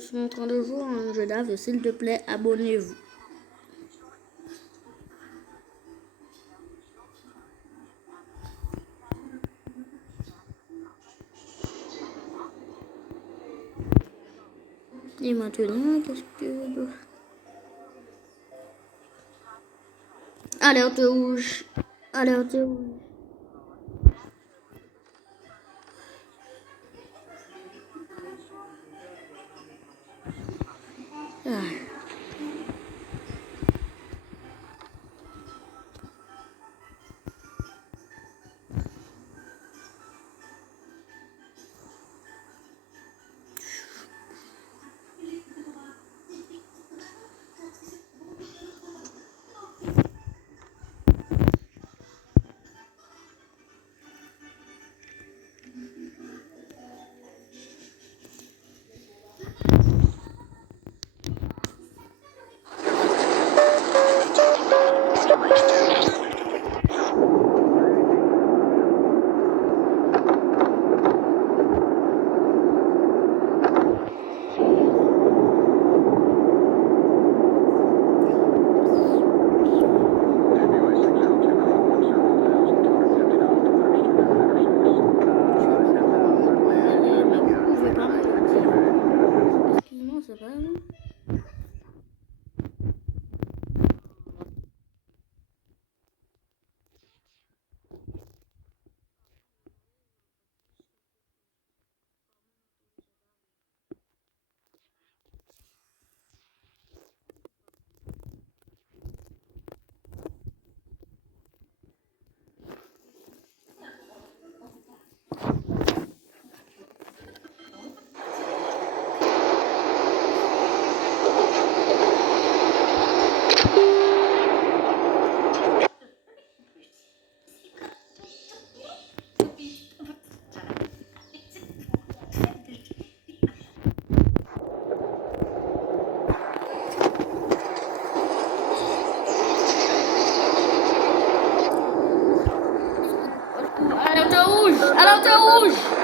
suis en train de jouer à un jeu d'ave. S'il te plaît, abonnez-vous. Et maintenant, qu'est-ce que... Alerte rouge. Alerte rouge. Ah. Excuse-moi, c'est pas grave. Alerte rouge! Alerte rouge!